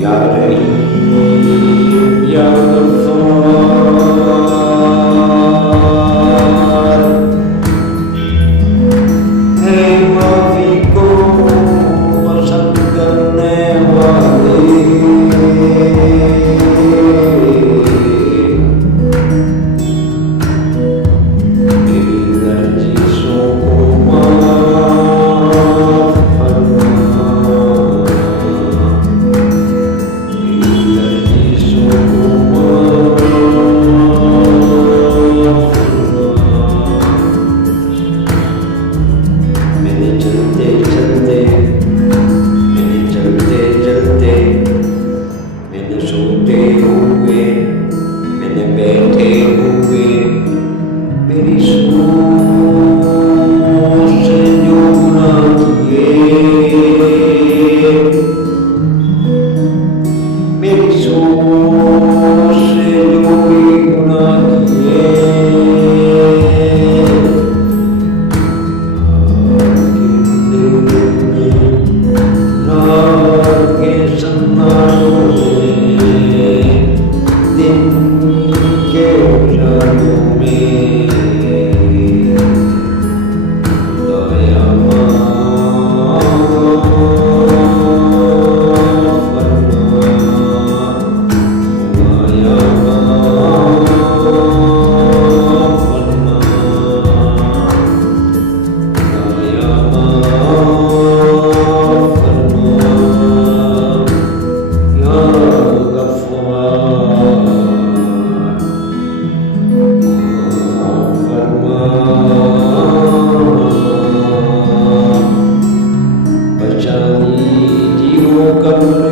या रहीम या गफ्फार, हे माफी को पसंद करने वाले, मेरी गर्जिशों को माफ फरमा, मेरी गर्जिशों को माफ फरमा। मैंने चलते चलते, मैंने चलते चलते, मैंने सोते हुए, मैंने बैठे हुए, मेरी सोच से जो गुनाह किए, मेरी सोच से जो भी गुनाह किए, रात के सन्नाटों में, दिन के उजालों में, खुदाया माफ फरमा, खुदाया माफ फरमा, खुदाया माफ फरमा, या गफ्फार, माफ फरमा, बचा लीजिए वो कब्र